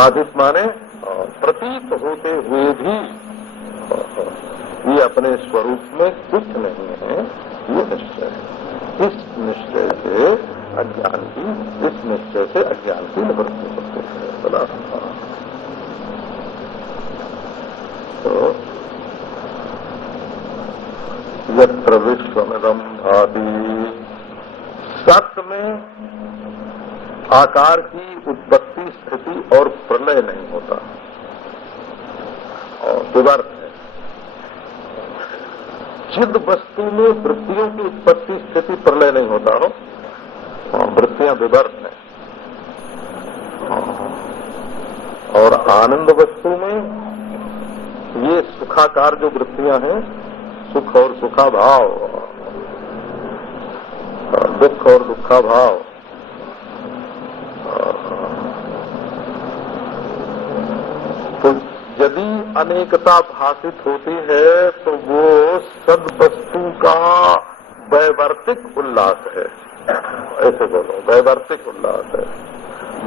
बाधित माने प्रतीत होते हुए भी ये अपने स्वरूप में कुछ नहीं है, ये निश्चय है। इस निश्चय से अज्ञान की, इस निश्चय से अज्ञान की निवृत्ति होती है। बोला तो यत्र विश्वमिदं भाति, सत्य में आकार की उत्पत्ति, स्थिति और प्रलय नहीं होता और विवर्त है। चिद वस्तु में वृत्तियों की उत्पत्ति, स्थिति, प्रलय नहीं होता हो, वृत्तियां विवर्त है। और आनंद वस्तु में ये सुखाकार जो वृत्तियां हैं, सुख और सुखा भाव, दुख और दुखा भाव, तो यदि अनेकता भाषित होती है तो वो सद वस्तु का वैवर्तिक उल्लास है। ऐसे बोलो, वैवर्तिक उल्लास है।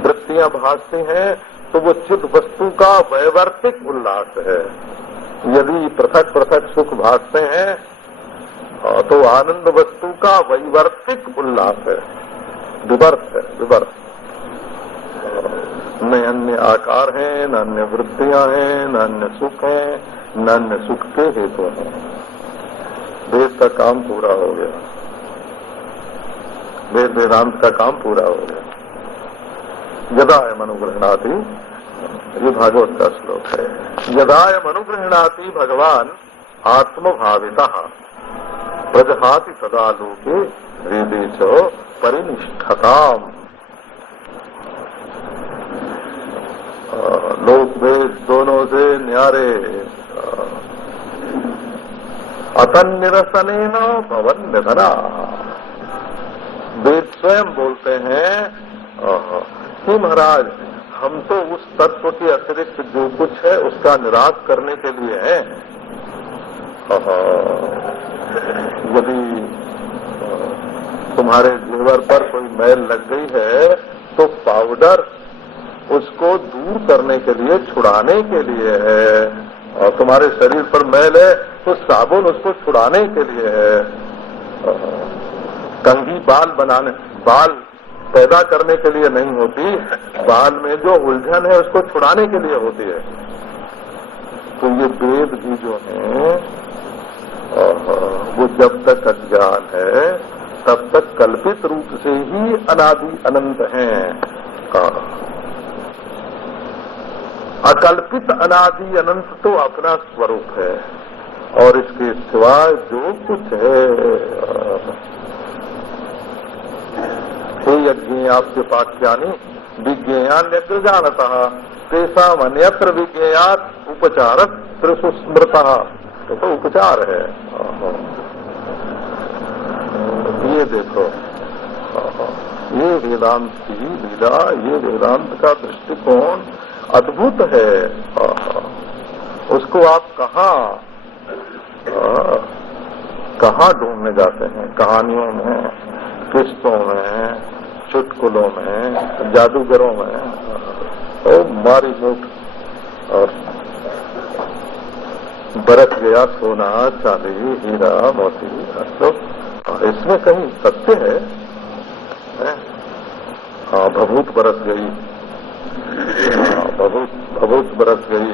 वृत्तियां भासती हैं तो वो चिद वस्तु का वैवर्तिक उल्लास है। यदि पृथक पृथक सुख भासते हैं तो आनंद वस्तु का वैवर्तिक उल्लास है, विवर्त है, विवर्त। न अन्य आकार है, न अन्य वृत्तियां हैं, न अन्य सुख है, न अन्य सुख के हेतु हैं। वेद का काम पूरा हो गया, वेद वेदांत का काम पूरा हो गया। यदायम अनुगृह्णाति, ये भागवत का श्लोक है। यदायम अनुगृह्णाति भगवान आत्मभावितः प्रजहाति सदा लोके वेदे च परिनिष्ठताम्। लोक वेद दोनों से न्यारे, अतन्निरसनेन भवन निधना। वेद स्वयं बोलते हैं कि महाराज हम तो उस तत्व के अतिरिक्त जो कुछ है उसका निराश करने के लिए है। यदि तुम्हारे जेवर पर कोई मैल लग गई है तो पाउडर उसको दूर करने के लिए, छुड़ाने के लिए है, और तुम्हारे शरीर पर मैल है तो साबुन उसको छुड़ाने के लिए है। कंघी बाल बनाने, बाल पैदा करने के लिए नहीं होती, बाल में जो उलझन है उसको छुड़ाने के लिए होती है। तो ये वेद भी जो है वो जब तक अज्ञान है तब तक कल्पित रूप से ही अनादि अनंत हैं। अकल्पित अनादि अनंत तो अपना स्वरूप है, और इसके सिवाय जो कुछ है, हे यज्ञाप्य पाठ्यानि विज्ञेयान्यत्र जानतः तेषाम् अन्यत्र विज्ञेयात् उपचारः त्रिषु स्मृतः। तो उपचार है। ये देखो, ये वेदांत की लीला, ये वेदांत का दृष्टिकोण अद्भुत है। उसको आप कहाँ ढूंढने जाते हैं? कहानियों में, किस्तों में, चुटकुलों में, जादूगरों में, और मारी मुठ और बरस गया सोना चांदी हीरा मोती, तो इसमें कहीं सत्य है? हाँ, भभूत बरस गई, भभूत बरस गई,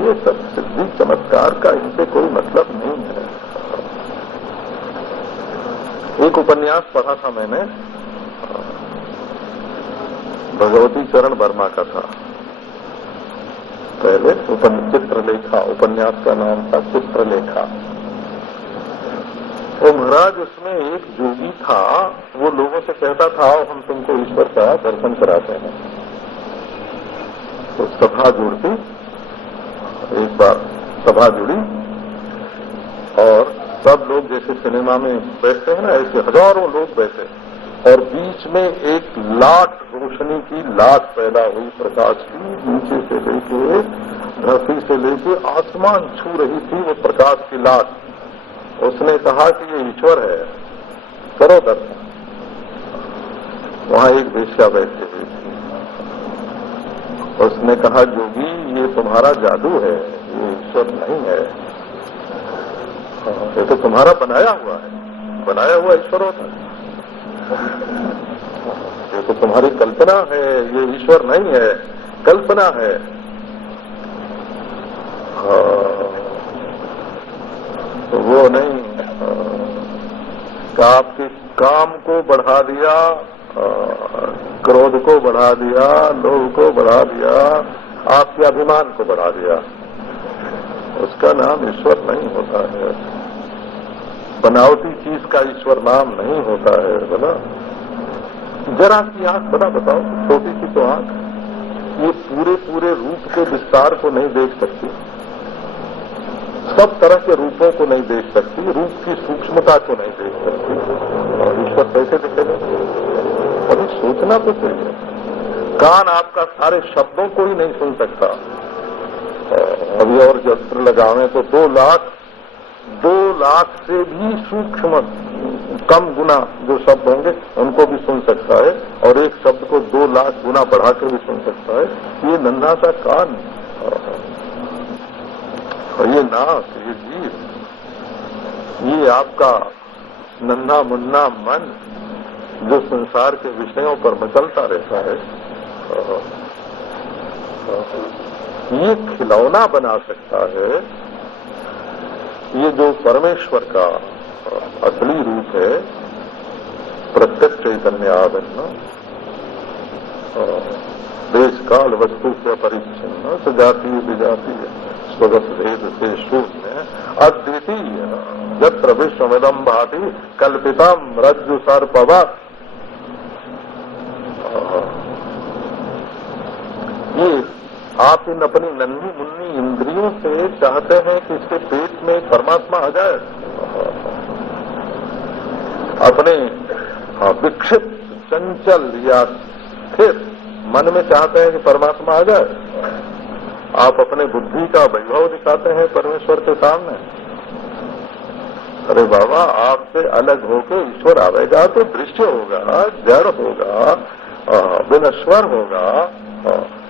ये सब सिद्धि चमत्कार का इनसे कोई मतलब नहीं है। एक उपन्यास पढ़ा था मैंने, भगवती चरण वर्मा का था। पहले चित्रलेखा, उपन्यास का नाम था चित्रलेखा। वो महाराज, उसमें एक जोगी था, वो लोगों से कहता था हम तुमको ईश्वर का दर्शन कराते हैं। तो सभा जुड़ती, एक बार सभा जुड़ी और सब लोग जैसे सिनेमा में बैठते हैं ना, ऐसे हजारों लोग बैठे, और बीच में एक लाट, रोशनी की लाट पैदा हुई, प्रकाश की, नीचे से लेके, धरती से लेके आसमान छू रही थी वो प्रकाश की लाट। उसने कहा कि ये ईश्वर है, करो दर्शन। वहां एक वेश्या बैठी हुई थी, उसने कहा जोगी ये तुम्हारा जादू है, ये ईश्वर नहीं है, ये तो तुम्हारा बनाया हुआ है, बनाया हुआ ईश्वर होता है, ये तो तुम्हारी कल्पना है, ये ईश्वर नहीं है, कल्पना है। तो वो नहीं, आपके काम को बढ़ा दिया, क्रोध को बढ़ा दिया, लोभ को बढ़ा दिया, आपके अभिमान को बढ़ा दिया, उसका नाम ईश्वर नहीं होता है। बनावटी चीज का ईश्वर नाम नहीं होता है। बोला जरा सी आंख बना बताओ, छोटी सी तो आंख, ये पूरे पूरे रूप के विस्तार को नहीं देख सकती, सब तरह के रूपों को नहीं देख सकती, रूप की सूक्ष्मता को नहीं देख सकती, और ईश्वर कैसे दिखेगा? अभी सोचना तो चाहिए। कान आपका सारे शब्दों को ही नहीं सुन सकता। अभी और यंत्र लगावे तो 2 लाख से भी सूक्ष्म कम गुना जो शब्द होंगे उनको भी सुन सकता है, और एक शब्द को 2 लाख गुना बढ़ाकर भी सुन सकता है। ये नन्हा सा कान, और ये नाक, ये जीभ, ये आपका नन्हा मुन्ना मन जो संसार के विषयों पर मचलता रहता है, ये खिलौना बना सकता है। ये जो परमेश्वर का असली रूप है, प्रत्यक्ष चैतन्य आदन्न, देश काल वस्तु से परिच्छिन्न, सजातीय विजातीय स्वगत भेद से शून्य, अद्वितीय, यत्र विश्वमिदं भाति कल्पितम रज्जु सर्पवत्। ये आप इन अपनी नन्ही मुन्नी इंद्रियों से चाहते हैं कि इसके पेट में परमात्मा आ जाए, अपने विक्षिप्त चंचल या स्थिर मन में चाहते हैं कि परमात्मा आ जाए। आप अपने बुद्धि का वैभव दिखाते हैं परमेश्वर के सामने। अरे बाबा, आपसे अलग होकर ईश्वर आवेगा तो दृश्य होगा, जड़ होगा, विनश्वर होगा,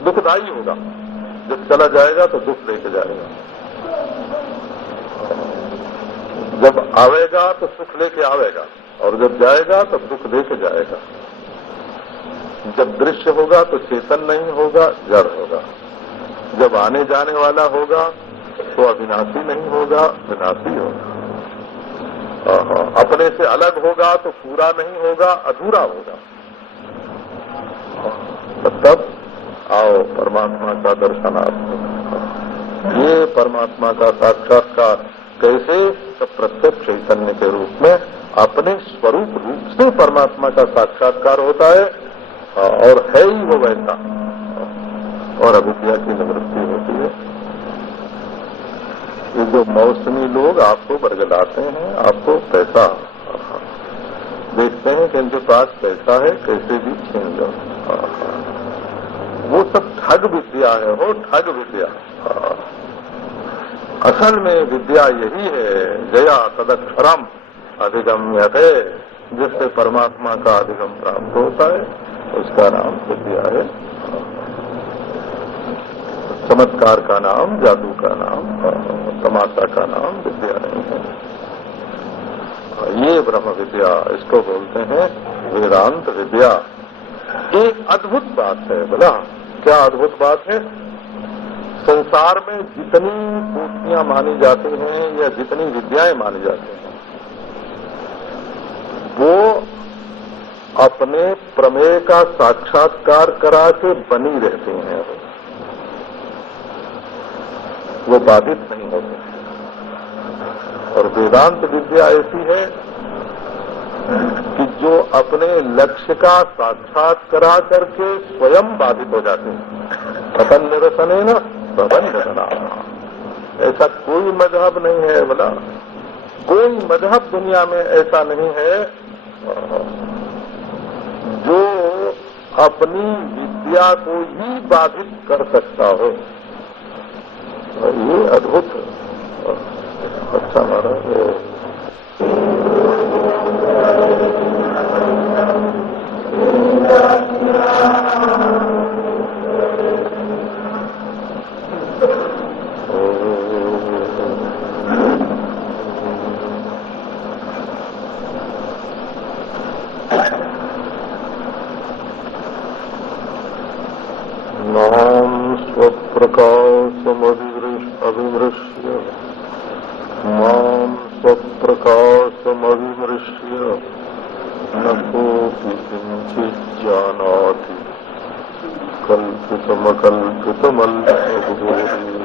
दुखदायी होगा। जब चला जाएगा तो दुख लेके जाएगा, जब आवेगा तो सुख लेके आवेगा, और जब जाएगा तो दुख लेके जाएगा। जब दृश्य होगा तो चेतन नहीं होगा, जड़ होगा। जब आने जाने वाला होगा तो अविनाशी नहीं होगा, विनाशी होगा। अपने से अलग होगा तो पूरा नहीं होगा, अधूरा होगा। तो तब आओ परमात्मा का दर्शनार्थ। ये परमात्मा का साक्षात्कार कैसे? सब प्रत्यक्ष चैतन्य के रूप में अपने स्वरूप रूप से परमात्मा का साक्षात्कार होता है, और है ही वो वैसा, और अविद्या की निवृत्ति होती है। ये जो मौसमी लोग आपको बरगलाते हैं, आपको पैसा देखते हैं कि इनके पास पैसा है, कैसे भी छीन लो, वो सब ठग विद्या है, हो ठग विद्या। असल में विद्या यही है, जया तदक्षरम अधिगम्यते, जिससे परमात्मा का अधिगम प्राप्त होता है, उसका नाम विद्या है। चमत्कार का नाम, जादू का नाम, तमाशा का नाम विद्या नहीं है। ये ब्रह्म विद्या, इसको बोलते हैं वेदांत विद्या। एक अद्भुत बात है। बोला क्या अद्भुत बात है? संसार में जितनी पोथियां मानी जाती हैं या जितनी विद्याएं मानी जाती हैं, वो अपने प्रमेय का साक्षात्कार करा के बनी रहती हैं, वो बाधित नहीं होती। और वेदांत विद्या ऐसी है कि जो अपने लक्ष्य का साक्षात करा करके स्वयं बाधित हो जाते हैं। पतन निरसने न प्रबंधना, ऐसा कोई मजहब नहीं है। बोला कोई मजहब दुनिया में ऐसा नहीं है जो अपनी विद्या को ही बाधित कर सकता हो। ये अद्भुत। अच्छा महाराज, स्वप्रकाशमभिमृश्य मां स्वप्रकाशमभिमृश्य न कोऽपि किञ्चित् जानाति कल्पितमकल्पितमल्पबुद्धि।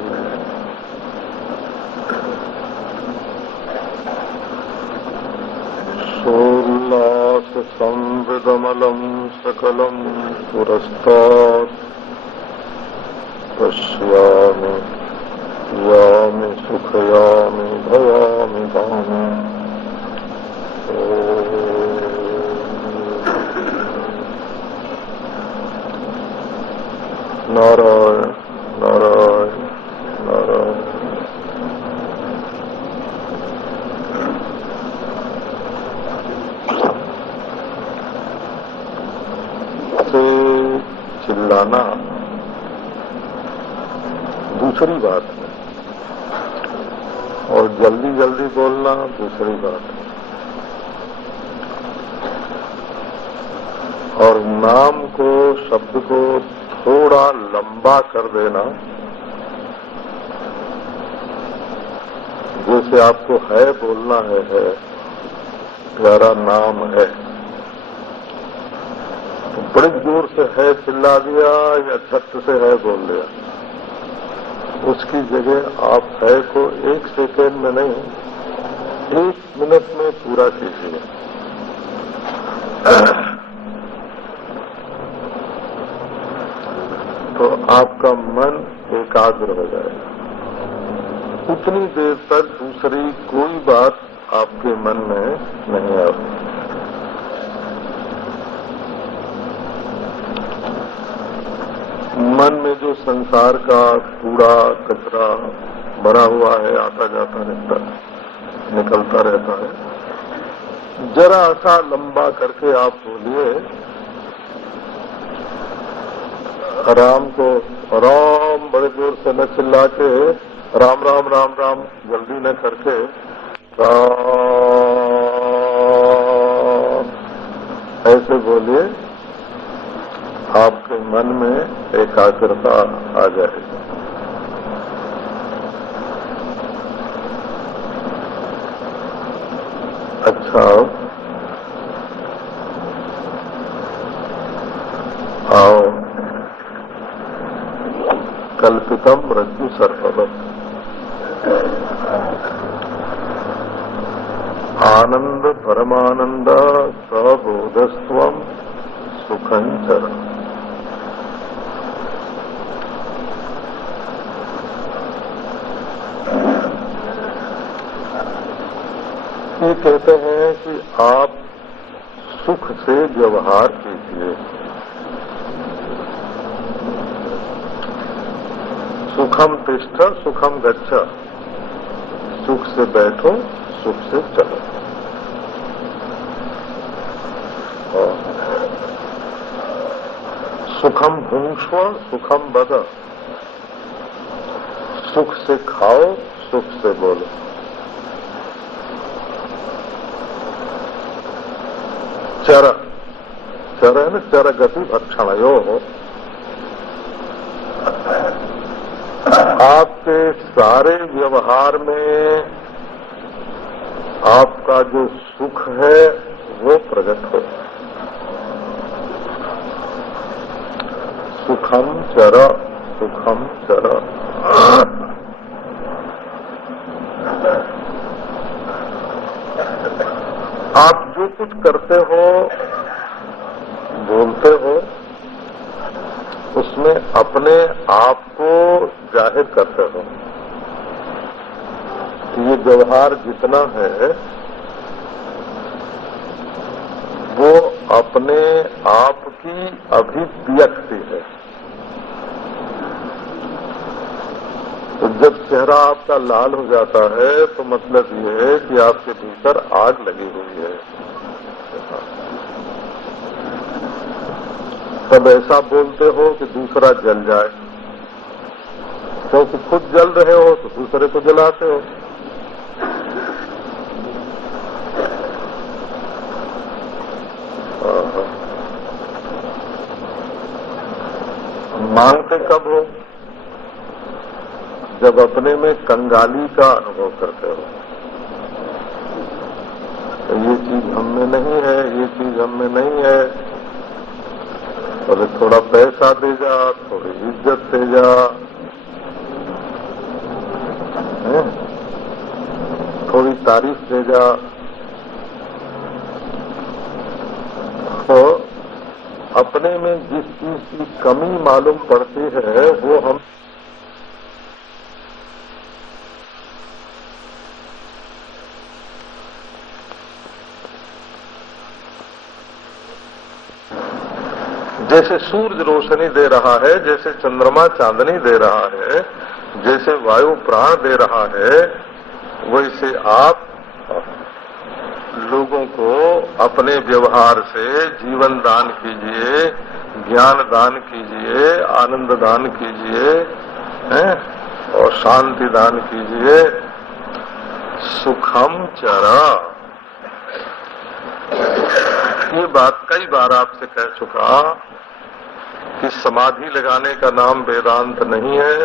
सोल्लाससंवृतमलं सकलं पुरस्तात् पश्यामि यामि सुखयामि भयामि भामि। नारायण नारायण नारायण। से चिल्लाना दूसरी बात है और जल्दी जल्दी बोलना दूसरी बात है। और नाम को, शब्द को थोड़ा लंबा कर देना, जैसे आपको है बोलना है प्यारा नाम है, तो बड़ी जोर से है चिल्ला दिया या झट से है बोल दिया। उसकी जगह आप है को 1 सेकेंड में नहीं 1 मिनट में पूरा कीजिए। तो आपका मन एकाग्र हो जाएगा। उतनी देर तक दूसरी कोई बात आपके मन में नहीं आती। मन में जो संसार का कूड़ा कचरा भरा हुआ है, आता जाता रहता है, निकलता रहता है, जरा सा लंबा करके आप बोलिए राम को। राम बड़े जोर से न चिल्ला के, राम राम राम राम जल्दी न करके, राम ऐसे बोलिए। आपके मन में एकाग्रता आ जाएगी। अच्छा, आओ कल्पितम रज्जु सर्पवत् आनंद परमानंद सबोधस्त्वं सुखं चर। ये कहते हैं कि आप सुख से व्यवहार कीजिए। सुखम तिष्ठ सुखम गच्छ, सुख से बैठो सुख से चलो। सुखम भुंक्ष्व सुखम बद, सुख से खाओ सुख से बोलो। चर, चर है न, चर गति भक्षणयो हो। आपके सारे व्यवहार में आपका जो सुख है वो प्रकट हो। सुखम चर सुखम चर। आप जो कुछ करते हो बोलते हो उसमें अपने आप को जाहिर करते हो। ये व्यवहार जितना है वो अपने आप की अभिव्यक्ति है। तो जब चेहरा आपका लाल हो जाता है तो मतलब ये है कि आपके भीतर आग लगी हुई है। तब ऐसा बोलते हो कि दूसरा जल जाए, क्योंकि खुद जल रहे हो तो दूसरे को जलाते हो। मांगते कब हो? जब अपने में कंगाली का अनुभव करते हो, तो ये चीज हम में नहीं है, ये चीज हम में नहीं है, बोले थोड़ा पैसा दे जा, थोड़ी इज्जत दे जा, थोड़ी तारीफ दे जा, तो अपने में जिस चीज की कमी मालूम पड़ती है वो हम जैसे सूर्य रोशनी दे रहा है, जैसे चंद्रमा चांदनी दे रहा है, जैसे वायु प्राण दे रहा है, वैसे आप लोगों को अपने व्यवहार से जीवन दान कीजिए, ज्ञान दान कीजिए, आनंद दान कीजिए, और शांति दान कीजिए। सुखम चरा, ये बात कई बार आपसे कह चुका कि समाधि लगाने का नाम वेदांत नहीं है,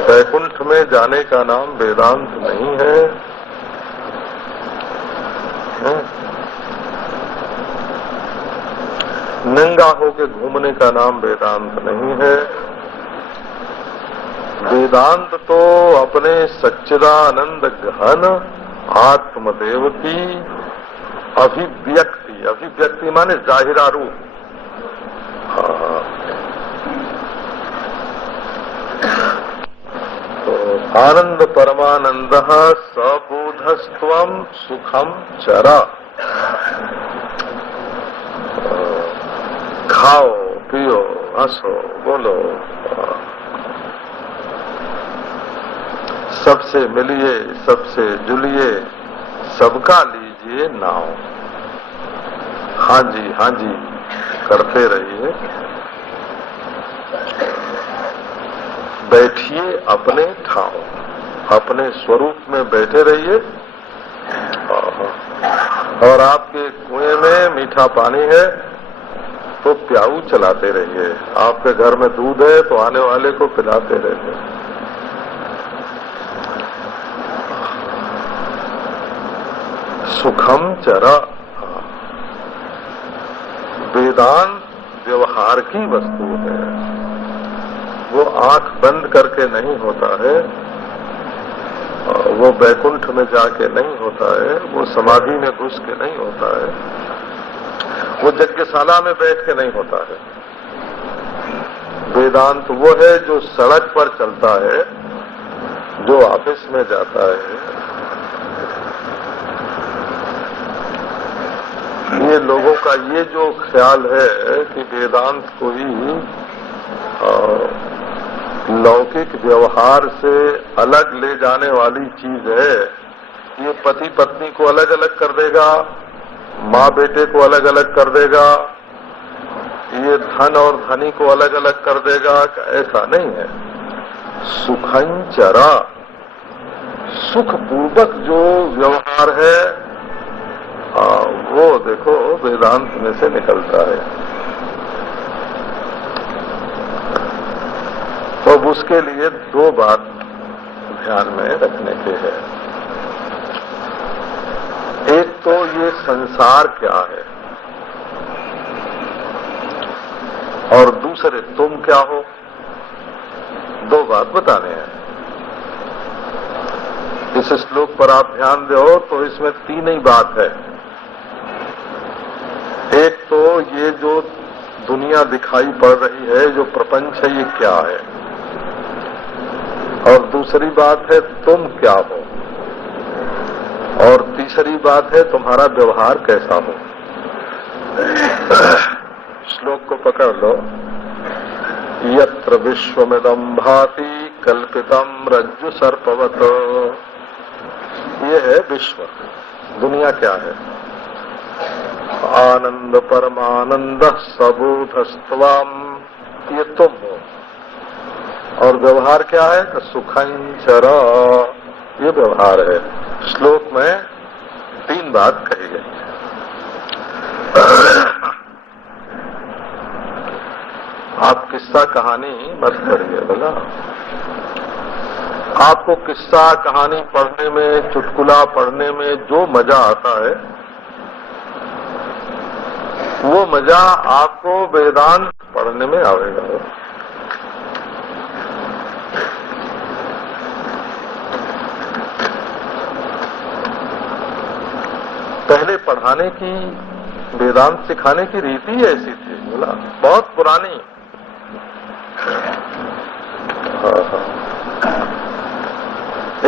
वैकुंठ में जाने का नाम वेदांत नहीं है, नंगा होके घूमने का नाम वेदांत नहीं है। वेदांत तो अपने सच्चिदानंद घन आत्मदेव की अभिव्यक्ति, अभिव्यक्ति माने जाहिरा रूप, तो आनंद परमानंद सबोधस्त्वम सुखम चरा, खाओ पियो हंसो बोलो, सबसे मिलिए, सबसे जुलिए, सबका लीजिए नाव, हाँ जी करते रहिए, बैठिए अपने ठाव, अपने स्वरूप में बैठे रहिए, और आपके कुएं में मीठा पानी है तो प्याऊ चलाते रहिए, आपके घर में दूध है तो आने वाले को पिलाते रहिए। सुखम चरा, वेदांत व्यवहार की वस्तु है, वो आंख बंद करके नहीं होता है, वो बैकुंठ में जाके नहीं होता है, वो समाधि में घुस के नहीं होता है, वो यज्ञशाला में बैठ के नहीं होता है। वेदांत वो है जो सड़क पर चलता है, जो ऑफिस में जाता है। ये लोगों का ये जो ख्याल है कि वेदांत को ही लौकिक व्यवहार से अलग ले जाने वाली चीज है, ये पति पत्नी को अलग अलग कर देगा, माँ बेटे को अलग अलग कर देगा, ये धन और धनी को अलग अलग कर देगा, ऐसा नहीं है। सुखंचरा, सुख पूर्वक जो व्यवहार है वो देखो वेदांत में से निकलता है। तो अब उसके लिए दो बात ध्यान में रखने के हैं। एक तो ये संसार क्या है, और दूसरे तुम क्या हो, दो बात बताने हैं। इस श्लोक पर आप ध्यान दो तो इसमें तीन ही बात है। एक तो ये जो दुनिया दिखाई पड़ रही है, जो प्रपंच है, ये क्या है, और दूसरी बात है तुम क्या हो, और तीसरी बात है तुम्हारा व्यवहार कैसा हो। श्लोक को पकड़ लो। यत्र विश्वमिदं भाति कल्पितम रज्जु सर्पवत, ये है विश्व, दुनिया क्या है, आनंद परमानंद सबोधस्त्वम, ये तुम हो, और व्यवहार क्या है, तो सुखंचरा, ये व्यवहार है। श्लोक में तीन बात कही गई है। आप किस्सा कहानी मत पढ़िए बोला, आपको किस्सा कहानी पढ़ने में, चुटकुला पढ़ने में जो मजा आता है, वो मजा आपको वेदांत पढ़ने में आएगा। पहले पढ़ाने की, वेदांत सिखाने की रीति ऐसी थी, बोला बहुत पुरानी।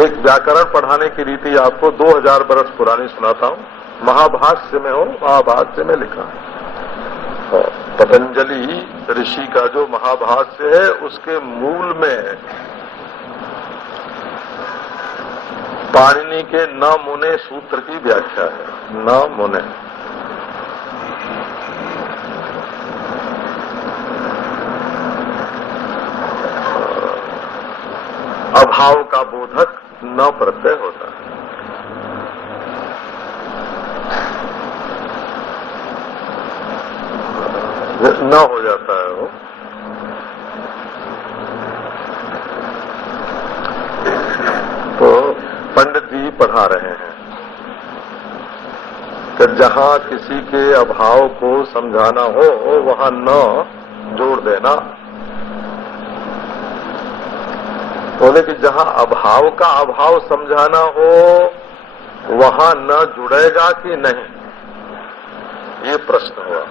एक व्याकरण पढ़ाने की रीति आपको 2000 बरस पुरानी सुनाता हूं। महाभाष्य में हो, महाभाष्य में लिखा है। पतंजलि ऋषि का जो महाभाष्य है, उसके मूल में पाणिनि के न मुने सूत्र की व्याख्या है। न मुने, अभाव का बोधक न प्रत्यय होता है। न हो जाता है वो। तो पंडित जी पढ़ा रहे हैं कि जहां किसी के अभाव को समझाना हो वहां न जोड़ देना। बोले कि जहां अभाव का अभाव समझाना हो वहां न जुड़ेगा कि नहीं, ये प्रश्न हुआ।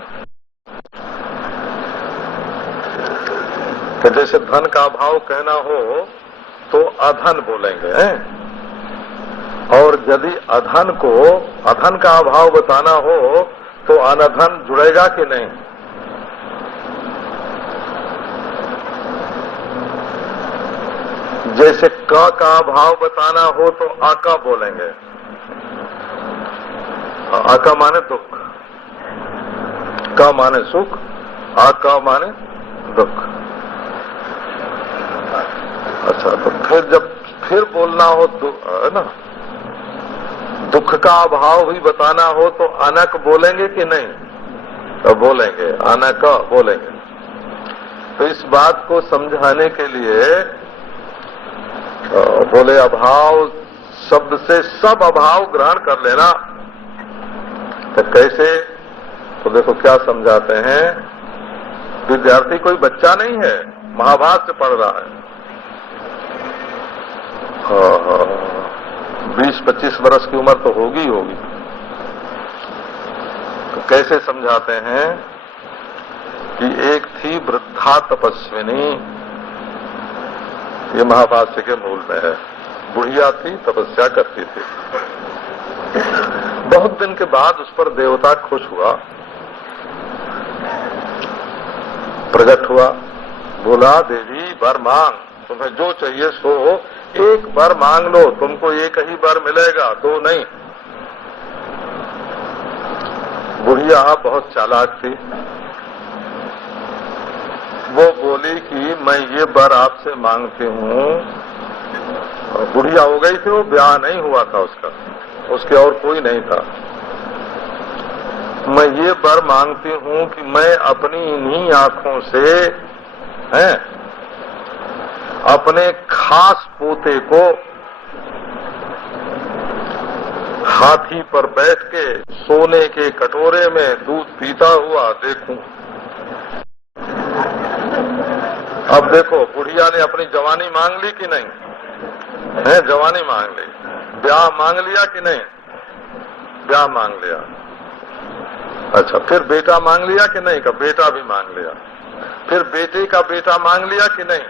कि जैसे धन का अभाव कहना हो तो अधन बोलेंगे, और यदि अधन का अभाव बताना हो तो अनधन जुड़ेगा कि नहीं। जैसे क का अभाव बताना हो तो आका बोलेंगे। आका माने दुख, का माने सुख, आका माने दुख। अच्छा, तो फिर बोलना हो है ना, दुख का अभाव ही बताना हो तो अनक बोलेंगे कि नहीं? तो बोलेंगे, अनक बोलेंगे। तो इस बात को समझाने के लिए बोले अभाव शब्द से सब अभाव ग्रहण कर लेना। तो कैसे? तो देखो क्या समझाते हैं। विद्यार्थी कोई बच्चा नहीं है, महाभारत पढ़ रहा है। 20-25 वर्ष की उम्र तो होगी। तो कैसे समझाते हैं कि एक थी वृद्धा तपस्विनी, ये महाभाष्य के मूल में है। बुढ़िया थी, तपस्या करती थी। बहुत दिन के बाद उस पर देवता खुश हुआ, प्रकट हुआ, बोला देवी वर मांग, तुम्हें जो चाहिए सो एक बार मांग लो, तुमको एक ही बार मिलेगा, दो नहीं। बुढ़िया बहुत चालाक थी, वो बोली कि मैं ये वर आपसे मांगती हूँ। बुढ़िया हो गई थी, वो ब्याह नहीं हुआ था उसका, उसके और कोई नहीं था। मैं ये वर मांगती हूँ कि मैं अपनी इन्हीं आंखों से अपने खास पोते को हाथी पर बैठ के सोने के कटोरे में दूध पीता हुआ देखूं। अब देखो, बुढ़िया ने अपनी जवानी मांग ली कि नहीं? है, जवानी मांग ली। ब्याह मांग लिया कि नहीं? ब्याह मांग लिया। अच्छा, फिर बेटा मांग लिया कि नहीं? का बेटा भी मांग लिया। फिर बेटे का बेटा मांग लिया कि नहीं?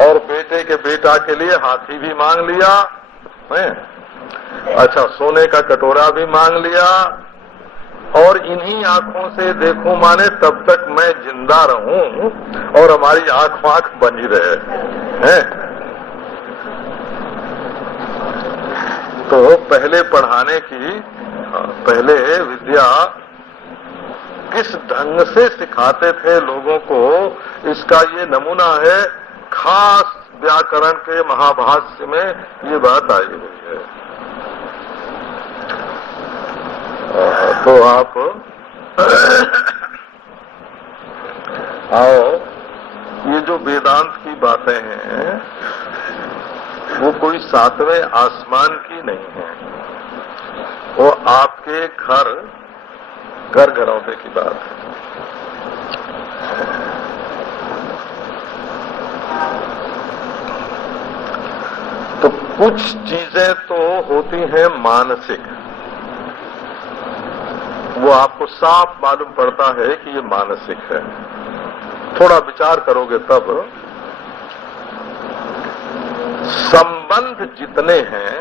और बेटे के बेटा के लिए हाथी भी मांग लिया है। अच्छा, सोने का कटोरा भी मांग लिया। और इन्हीं आंखों से देखूं माने तब तक मैं जिंदा रहूं और हमारी आंख बनी रहे हैं। तो पहले पढ़ाने की, पहले विद्या किस ढंग से सिखाते थे लोगों को, इसका ये नमूना है। खास व्याकरण के महाभाष्य में ये बात आई हुई है। तो आप आओ, ये जो वेदांत की बातें हैं, वो कोई सातवें आसमान की नहीं है, वो आपके घर घरौंदे की बात है। तो कुछ चीजें तो होती हैं मानसिक, वो आपको साफ मालूम पड़ता है कि ये मानसिक है। थोड़ा विचार करोगे तब संबंध जितने हैं,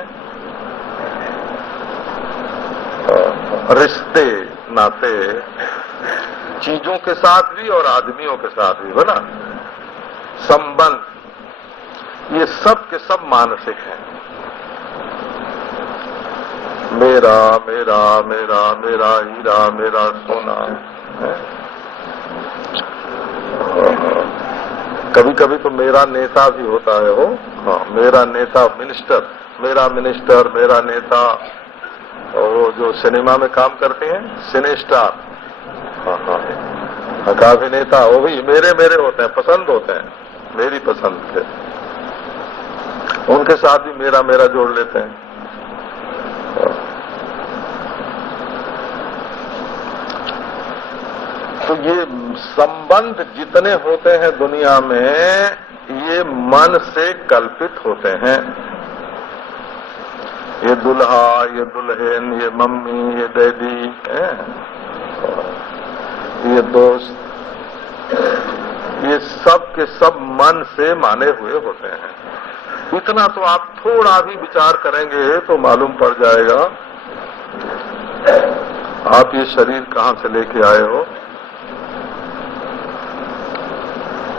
रिश्ते नाते चीजों के साथ भी और आदमियों के साथ भी, बना संबंध, ये सब के सब मानसिक हैं। मेरा मेरा मेरा मेरा हीरा मेरा सोना है। कभी कभी तो मेरा नेता भी होता है हो, हाँ, मेरा नेता मिनिस्टर, मेरा मिनिस्टर, मेरा नेता, वो जो सिनेमा में काम करते हैं सिने स्टार, हाँ, काफी नेता, वो भी मेरे मेरे होते हैं, पसंद होते हैं, मेरी पसंद के, उनके साथ भी मेरा मेरा जोड़ लेते हैं। तो ये संबंध जितने होते हैं दुनिया में, ये मन से कल्पित होते हैं। ये दुल्हा, ये दुल्हन, ये मम्मी, ये डैडी, ये दोस्त, ये सब के सब मन से माने हुए होते हैं। इतना तो आप थोड़ा भी विचार करेंगे तो मालूम पड़ जाएगा आप ये शरीर कहां से लेके आए हो।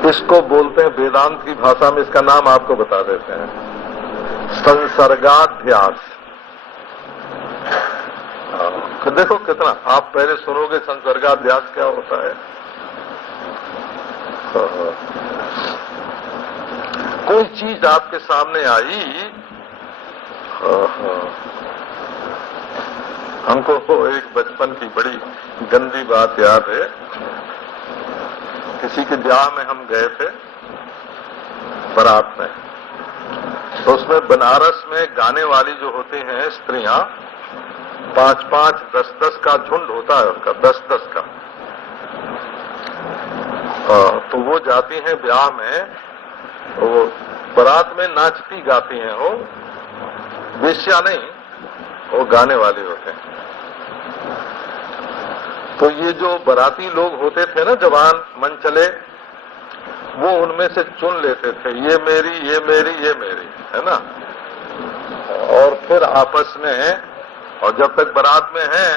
इसको बोलते हैं, वेदांत की भाषा में इसका नाम आपको बता देते हैं, संसर्गाध्यास। देखो कितना, आप पहले सुनोगे संसर्गाध्यास क्या होता है। कोई चीज आपके सामने आई, हमको एक बचपन की बड़ी गंदी बात याद है। किसी के ब्याह में हम गए थे, बारात में, तो उसमें बनारस में गाने वाली जो होती हैं स्त्रियां, 5-5, 10-10 का झुंड होता है उनका, 10-10 का। तो वो जाती हैं ब्याह में, वो बारात में नाचती गाती हैं, वो वेश्या नहीं, वो गाने वाले होते हैं। तो ये जो बाराती लोग होते थे ना, जवान मन चले, वो उनमें से चुन लेते थे, ये मेरी, ये मेरी, ये मेरी, है ना। और फिर आपस में, और जब तक बारात में हैं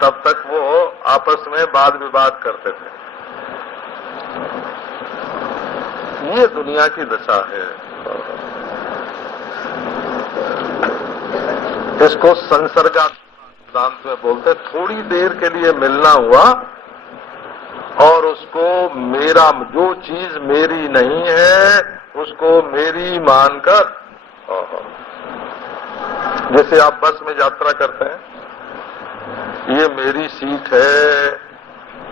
तब तक वो आपस में वाद विवाद करते थे। ये दुनिया की दशा है। इसको संसर्गा वेदांत में बोलते, थोड़ी देर के लिए मिलना हुआ और उसको मेरा, जो चीज मेरी नहीं है उसको मेरी मानकर, जैसे आप बस में यात्रा करते हैं, ये मेरी सीट है,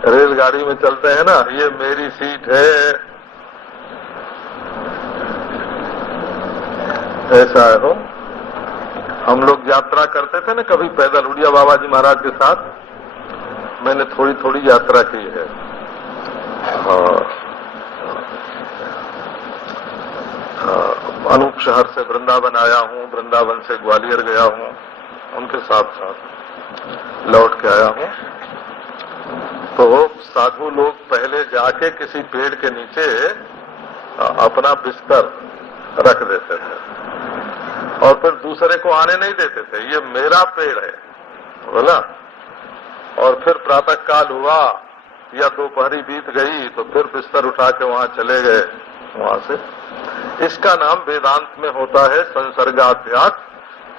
रेलगाड़ी में चलते हैं ना, ये मेरी सीट है, ऐसा है हो। हम लोग यात्रा करते थे ना कभी पैदल, उड़िया बाबा जी महाराज के साथ, मैंने थोड़ी थोड़ी यात्रा की है। अनूप शहर से वृंदावन आया हूँ, वृंदावन से ग्वालियर गया हूँ, उनके साथ साथ लौट के आया हूँ। तो साधु लोग पहले जाके किसी पेड़ के नीचे अपना बिस्तर रख देते थे और फिर दूसरे को आने नहीं देते थे, ये मेरा पेड़ है बोला। और फिर प्रातः काल हुआ या दोपहरी बीत गई तो फिर बिस्तर उठा के वहां चले गए, वहां से। इसका नाम वेदांत में होता है संसर्गाध्यास।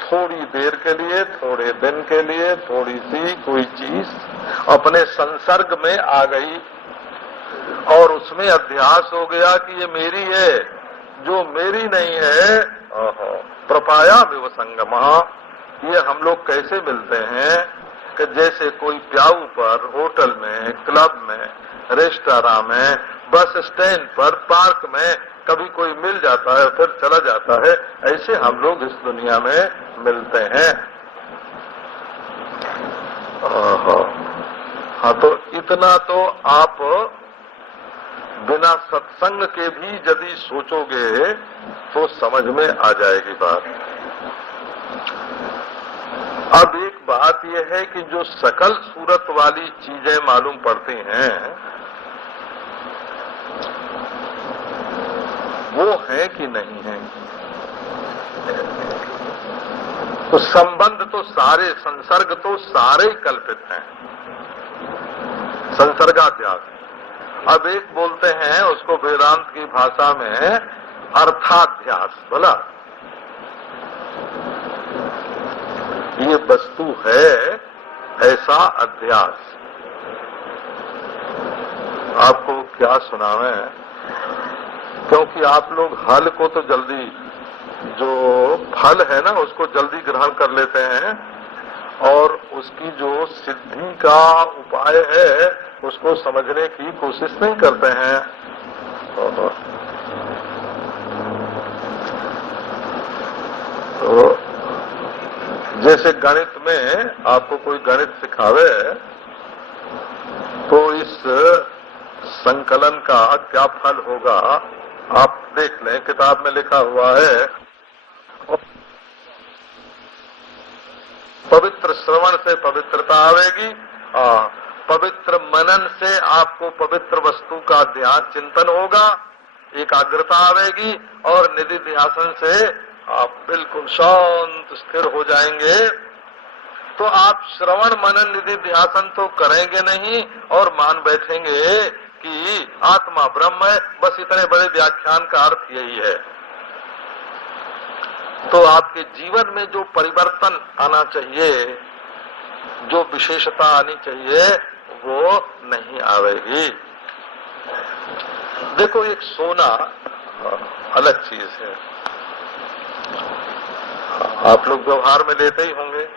थोड़ी देर के लिए, थोड़े दिन के लिए, थोड़ी सी कोई चीज अपने संसर्ग में आ गई और उसमें अध्यास हो गया कि ये मेरी है, जो मेरी नहीं है। प्रपाया विवसंगमा, ये हम लोग कैसे मिलते हैं कि जैसे कोई प्याऊ पर, होटल में, क्लब में, रेस्टोरेंट में, बस स्टैंड पर, पार्क में कभी कोई मिल जाता है फिर चला जाता है, ऐसे हम लोग इस दुनिया में मिलते हैं। हाँ, तो इतना तो आप बिना सत्संग के भी यदि सोचोगे तो समझ में आ जाएगी बात। अब एक बात यह है कि जो सकल सूरत वाली चीजें मालूम पड़ती हैं वो है कि नहीं है। तो संबंध तो सारे, संसर्ग तो सारे कल्पित हैं, संसर्गाध्यास। अब एक बोलते हैं उसको वेदांत की भाषा में अर्थाध्यास। बोला ये वस्तु है ऐसा अध्यास। आपको क्या सुनावे, क्योंकि आप लोग हल को तो जल्दी, जो फल है ना उसको जल्दी ग्रहण कर लेते हैं और उसकी जो सिद्धि का उपाय है उसको समझने की कोशिश नहीं करते हैं। तो जैसे गणित में आपको कोई गणित सिखावे तो इस संकलन का क्या फल होगा आप देख लें, किताब में लिखा हुआ है। पवित्र श्रवण से पवित्रता आवेगी, पवित्र मनन से आपको पवित्र वस्तु का ध्यान चिंतन होगा, एकाग्रता आवेगी और निधि ध्यासन से आप बिल्कुल शांत स्थिर हो जाएंगे। तो आप श्रवण मनन निधि ध्यासन तो करेंगे नहीं और मान बैठेंगे कि आत्मा ब्रह्म है, बस इतने बड़े व्याख्यान का अर्थ यही है। तो आपके जीवन में जो परिवर्तन आना चाहिए, जो विशेषता आनी चाहिए वो नहीं आवेगी। देखो एक सोना अलग चीज है, आप लोग व्यवहार में लेते ही होंगे,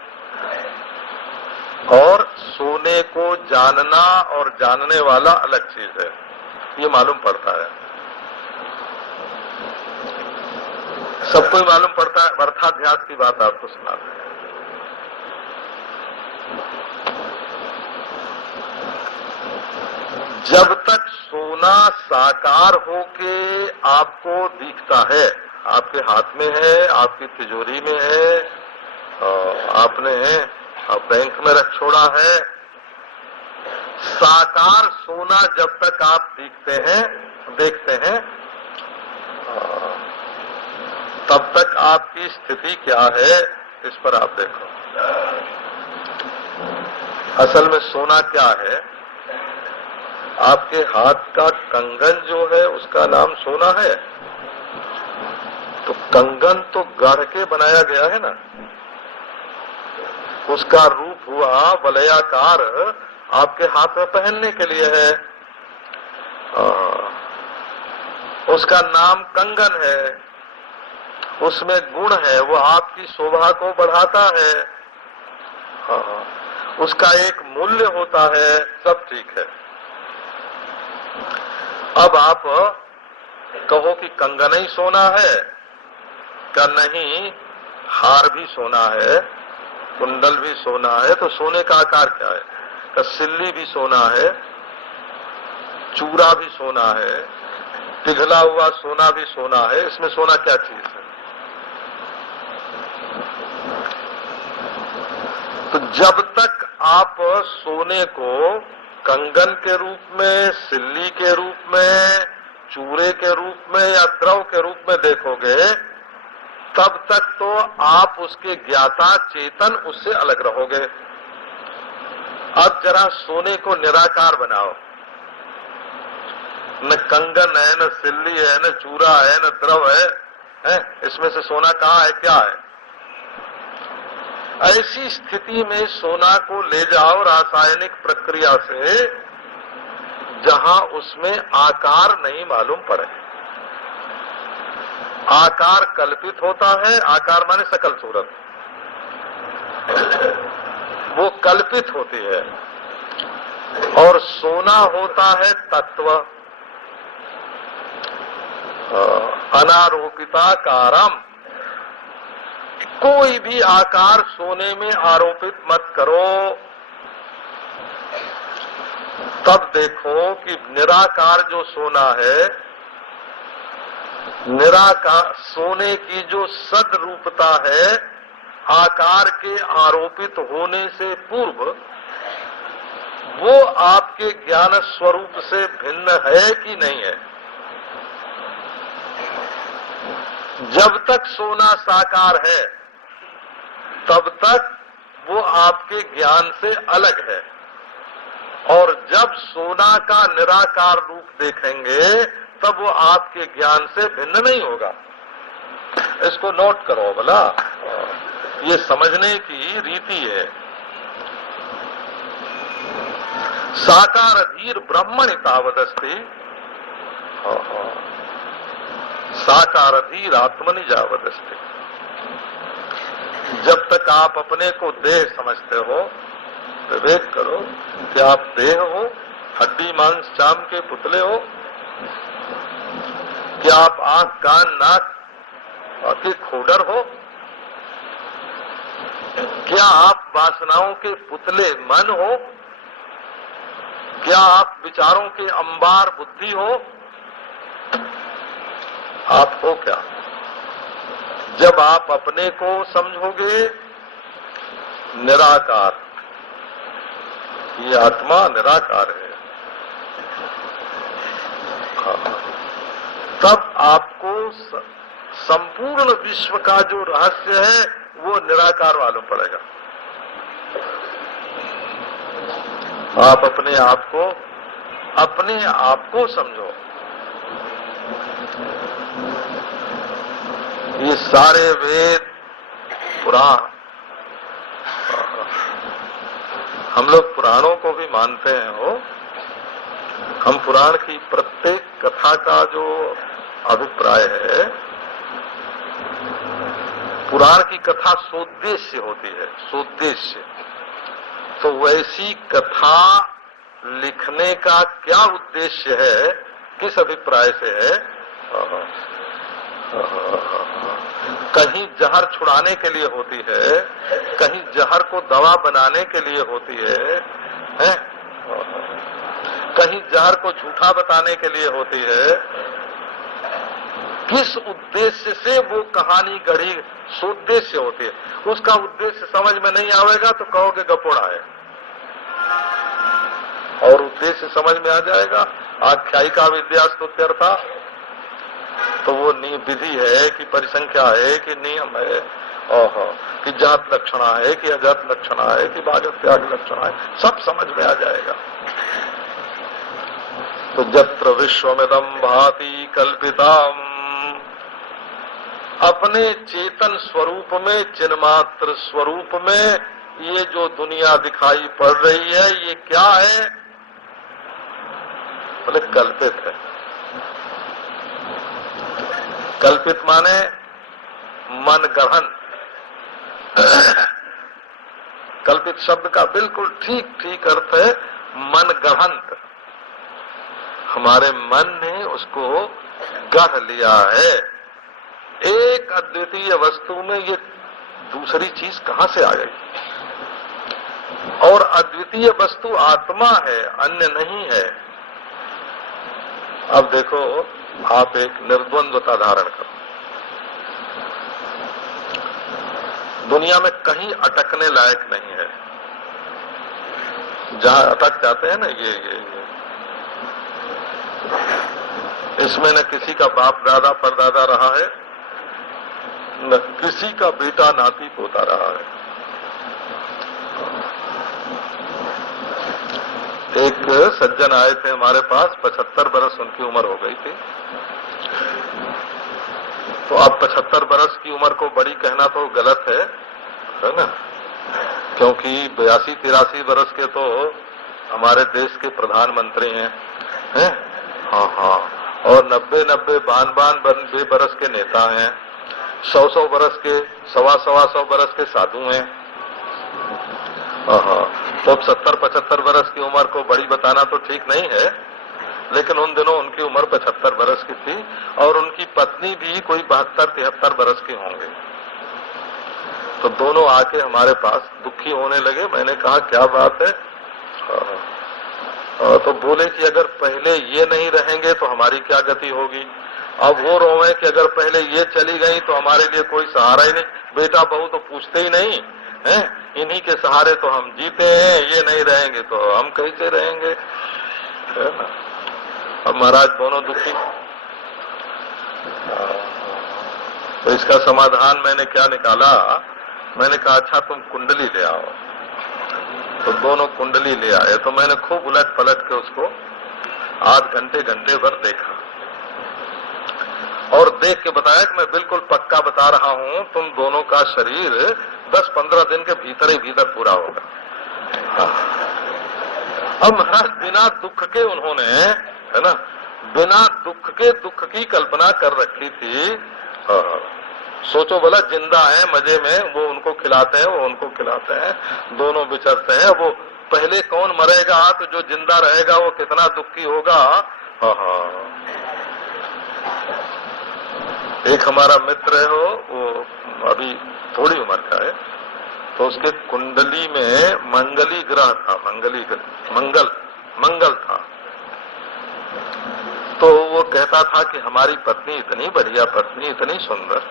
और सोने को जानना और जानने वाला अलग चीज है, ये मालूम पड़ता है, सबको ही मालूम पड़ता है। अर्थाध्यास की बात आपको सुनाते हैं। जब तक सोना साकार होके आपको दिखता है, आपके हाथ में है, आपकी तिजोरी में है, आपने बैंक में रख छोड़ा है, साकार सोना जब तक आप देखते हैं तब तक आपकी स्थिति क्या है इस पर आप देखो। असल में सोना क्या है, आपके हाथ का कंगन जो है उसका नाम सोना है। तो कंगन तो गढ़ के बनाया गया है ना, उसका रूप हुआ वलयाकार, आपके हाथ में पहनने के लिए है, उसका नाम कंगन है, उसमें गुण है, वो आपकी शोभा को बढ़ाता है, उसका एक मूल्य होता है, सब ठीक है। अब आप कहो कि कंगन ही सोना है, क्या नहीं, हार भी सोना है, कुंडल भी सोना है, तो सोने का आकार क्या है? क्या सिल्ली भी सोना है, चूड़ा भी सोना है, पिघला हुआ सोना भी सोना है, इसमें सोना क्या चीज है? तो जब तक आप सोने को कंगन के रूप में, सिल्ली के रूप में, चूरे के रूप में या द्रव के रूप में देखोगे, तब तक तो आप उसके ज्ञाता चेतन उससे अलग रहोगे। अब जरा सोने को निराकार बनाओ, न कंगन है, न सिल्ली है, न चूरा है, न द्रव है, इसमें से सोना कहाँ है, क्या है? ऐसी स्थिति में सोना को ले जाओ रासायनिक प्रक्रिया से, जहां उसमें आकार नहीं मालूम पड़े। आकार कल्पित होता है, आकार माने सकल सूरत, वो कल्पित होती है, और सोना होता है तत्व। अनारोपिताकारम, कोई भी आकार सोने में आरोपित मत करो। तब देखो कि निराकार जो सोना है, निराकार सोने की जो सद्रूपता है, आकार के आरोपित होने से पूर्व वो आपके ज्ञान स्वरूप से भिन्न है कि नहीं है। जब तक सोना साकार है तब तक वो आपके ज्ञान से अलग है, और जब सोना का निराकार रूप देखेंगे तब वो आपके ज्ञान से भिन्न नहीं होगा। इसको नोट करो भला, ये समझने की रीति है। साकार धीर ब्रह्मणि तावदस्ति, साकार धीर आत्मनि जावदस्ति। जब तक आप अपने को देह समझते हो, विवेक करो कि आप देह हो, हड्डी मांस चाम के पुतले हो, कि आप आंख कान नाक के खोडर हो, क्या आप वासनाओं के पुतले मन हो, क्या आप विचारों के अंबार बुद्धि हो, आप हो क्या? जब आप अपने को समझोगे निराकार, ये आत्मा निराकार है, तब आपको संपूर्ण विश्व का जो रहस्य है वो निराकार मालूम पड़ेगा। आप अपने आप को समझो। ये सारे वेद पुराण, हम लोग पुराणों को भी मानते हैं हो। हम पुराण की प्रत्येक कथा का जो अभिप्राय है, पुराण की कथा सोद्देश्य होती है, सोद्देश्य। तो वैसी कथा लिखने का क्या उद्देश्य है, किस अभिप्राय से है? कहीं जहर छुड़ाने के लिए होती है, कहीं जहर को दवा बनाने के लिए होती है? कहीं जहर को झूठा बताने के लिए होती है। किस उद्देश्य से वो कहानी गढ़ी, सोद्देश्य होती है। उसका उद्देश्य समझ में नहीं आवेगा तो कहोगे गपोड़ा है, और उद्देश्य समझ में आ जाएगा, आख्यायिका विद्यास्तुत्यर्था, तो वो विधि है कि परिसंख्या है कि नियम है, कि जात लक्षणा है कि अजात लक्षणा है कि बाजत त्याग लक्षणा है, सब समझ में आ जाएगा। तो जत्र विश्वमिदं भाति कल्पितम्, अपने चेतन स्वरूप में, चिन्मात्र स्वरूप में ये जो दुनिया दिखाई पड़ रही है, ये क्या है? बोले कल्पित है। कल्पित माने मन गढ़न। कल्पित शब्द का बिल्कुल ठीक ठीक अर्थ है मन गढ़ंत। हमारे मन ने उसको गढ़ लिया है। एक अद्वितीय वस्तु में ये दूसरी चीज कहां से आ गई? और अद्वितीय वस्तु आत्मा है, अन्य नहीं है। अब देखो, आप एक निर्द्वंद्वता धारण करो। दुनिया में कहीं अटकने लायक नहीं है। जहां अटक जाते हैं ना, ये इसमें न किसी का बाप दादा परदादा रहा है, न किसी का बेटा नाती पोता रहा है। एक सज्जन आए थे हमारे पास, 75 बरस उनकी उम्र हो गई थी। तो अब 75 बरस की उम्र को बड़ी कहना तो गलत है ना, क्योंकि 82-83 बरस के तो हमारे देश के प्रधानमंत्री हैं? हाँ, और 90-92 बरस के नेता हैं, 100 बरस के, 100 बरस के साधु हैं। तो 70-75 बरस की उम्र को बड़ी बताना तो ठीक नहीं है, लेकिन उन दिनों उनकी उम्र 75 बरस की थी और उनकी पत्नी भी कोई 72-73 बरस की होंगे। तो दोनों आके हमारे पास दुखी होने लगे। मैंने कहा क्या बात है? तो बोले कि अगर पहले ये नहीं रहेंगे तो हमारी क्या गति होगी। अब वो रोवे कि अगर पहले ये चली गई तो हमारे लिए कोई सहारा ही नहीं, बेटा बहू तो पूछते ही नहीं हैं, इन्हीं के सहारे तो हम जीते हैं, ये नहीं रहेंगे तो हम कैसे रहेंगे, है ना। अब महाराज दोनों दुखी। तो इसका समाधान मैंने क्या निकाला, मैंने कहा अच्छा तुम कुंडली ले आओ। तो दोनों कुंडली ले आए। तो मैंने खूब उलट पलट के उसको घंटे भर देखा और देख के बताया कि मैं बिल्कुल पक्का बता रहा हूं, तुम दोनों का शरीर 10-15 दिन के भीतर ही भीतर पूरा होगा। अब महाराज बिना दुख के उन्होंने, है ना, बिना दुख के दुख की कल्पना कर रखी थी। सोचो भला, जिंदा है मजे में, वो उनको खिलाते हैं, वो उनको खिलाते हैं, दोनों विचरते हैं। वो पहले कौन मरेगा तो जो जिंदा रहेगा वो कितना दुखी होगा। एक हमारा मित्र है, वो अभी थोड़ी उम्र का है, तो उसके कुंडली में मंगली ग्रह था, मंगल था। तो वो कहता था कि हमारी पत्नी इतनी बढ़िया पत्नी, इतनी सुंदर,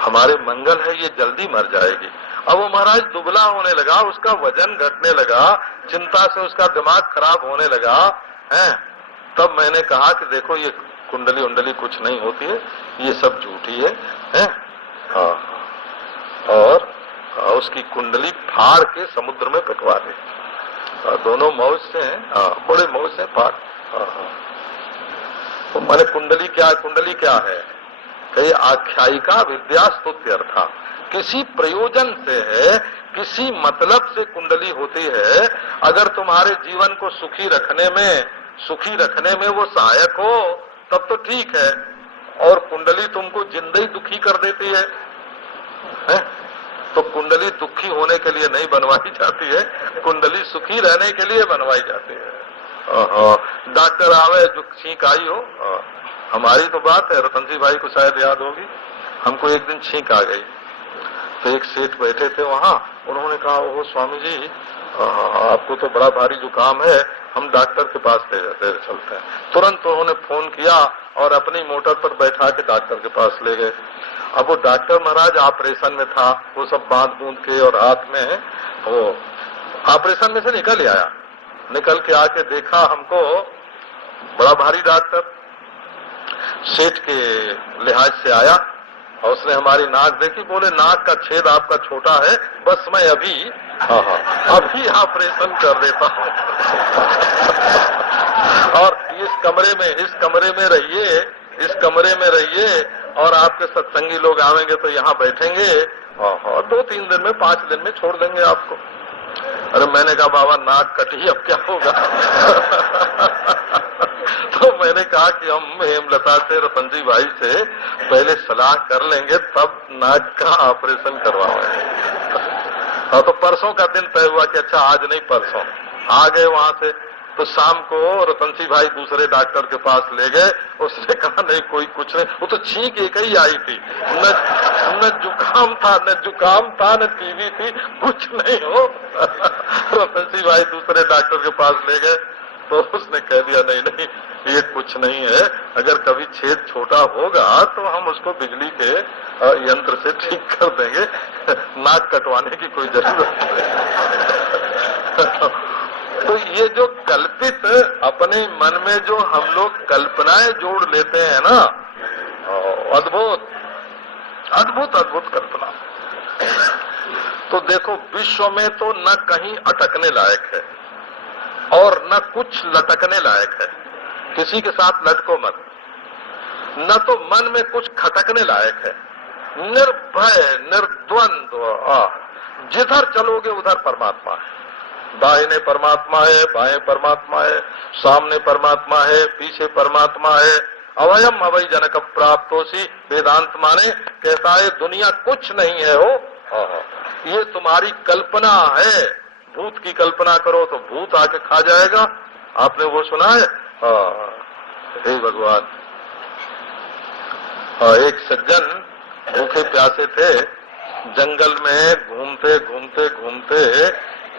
हमारे मंगल है, ये जल्दी मर जाएगी। अब वो महाराज दुबला होने लगा, उसका वजन घटने लगा, चिंता से उसका दिमाग खराब होने लगा है। तब मैंने कहा कि देखो ये कुंडली उंडली कुछ नहीं होती है, ये सब झूठी है? और उसकी कुंडली फाड़ के समुद्र में फेंकवा दे। दोनों मौज से हैं, बड़े मौज से फाड़। तो मैंने कुंडली क्या है? कई आख्यायिका विद्या स्तुत्यर्था, किसी प्रयोजन से है, किसी मतलब से कुंडली होती है। अगर तुम्हारे जीवन को सुखी रखने में वो सहायक हो तब तो ठीक है, और कुंडली तुमको जिंदा ही दुखी कर देती है? तो कुंडली दुखी होने के लिए नहीं बनवाई जाती है, कुंडली सुखी रहने के लिए बनवाई जाती है। डॉक्टर आवे जो छींक आई हो, हमारी तो बात है, रतन सिंह भाई को शायद याद होगी, हमको एक दिन छींक आ गई। तो एक सेठ बैठे थे वहां, उन्होंने कहा ओहो स्वामी जी आपको तो बड़ा भारी जुकाम है, हम डॉक्टर के पास ले चलते हैं। तुरंत उन्होंने फोन किया और अपनी मोटर पर बैठा के डॉक्टर के पास ले गए। अब वो डॉक्टर महाराज ऑपरेशन में था, वो सब बांध बूंद के और हाथ में वो ऑपरेशन में से निकल के आके देखा हमको, बड़ा भारी डॉक्टर सेठ के लिहाज से आया और उसने हमारी नाक देखी, बोले नाक का छेद आपका छोटा है, बस मैं अभी ऑपरेशन कर देता हूँ। और इस कमरे में रहिए और आपके सत्संगी लोग आवेंगे तो यहाँ बैठेंगे, 2-3 दिन में 5 दिन में छोड़ देंगे आपको। अरे मैंने कहा बाबा नाक कटी, अब क्या होगा? तो मैंने कहा कि हम हेमलता से, रतन जी भाई से पहले सलाह कर लेंगे तब नाक का ऑपरेशन करवाएंगे। तो परसों का दिन तय हुआ कि अच्छा आज नहीं परसों। आ गए वहां से, तो शाम को रतन सिंह भाई दूसरे डॉक्टर के पास ले गए। उसने कहा नहीं कोई कुछ नहीं, वो तो छींक एक ही आई थी, न जुकाम था न टीवी थी, कुछ नहीं हो। रतन सिंह भाई दूसरे डॉक्टर के पास ले गए तो उसने कह दिया नहीं ये कुछ नहीं है, अगर कभी छेद छोटा होगा तो हम उसको बिजली के यंत्र से ठीक कर देंगे, नाक कटवाने की कोई जरूरत नहीं। तो ये जो कल्पित, अपने मन में जो हम लोग कल्पनाएं जोड़ लेते हैं ना, अद्भुत कल्पना। तो देखो विश्व में तो न कहीं अटकने लायक है और न कुछ लटकने लायक है, किसी के साथ लटको मत। न तो मन में कुछ खटकने लायक है, निर्भय निर्द्वंद्व, जिधर चलोगे उधर परमात्मा है। दाहिने परमात्मा है, बाएं परमात्मा है, सामने परमात्मा है, पीछे परमात्मा है। अवयम अवय जनक प्राप्तोसी, वेदांत माने कहता है दुनिया कुछ नहीं है हो, ये तुम्हारी कल्पना है। भूत की कल्पना करो तो भूत आके खा जाएगा, आपने वो सुना है? हे भगवान, एक सज्जन भूखे प्यासे थे, जंगल में घूमते घूमते घूमते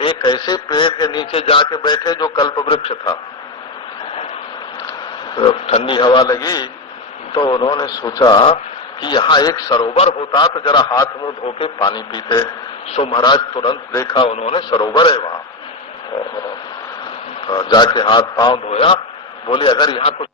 एक ऐसे पेड़ के नीचे जाके बैठे जो कल्प वृक्ष था। तो ठंडी हवा लगी तो उन्होंने सोचा कि यहाँ एक सरोवर होता तो जरा हाथ मुंह धो के पानी पीते। सो महाराज तुरंत देखा उन्होंने सरोवर है वहाँ, जाके हाथ पांव धोया। बोले अगर यहाँ कुछ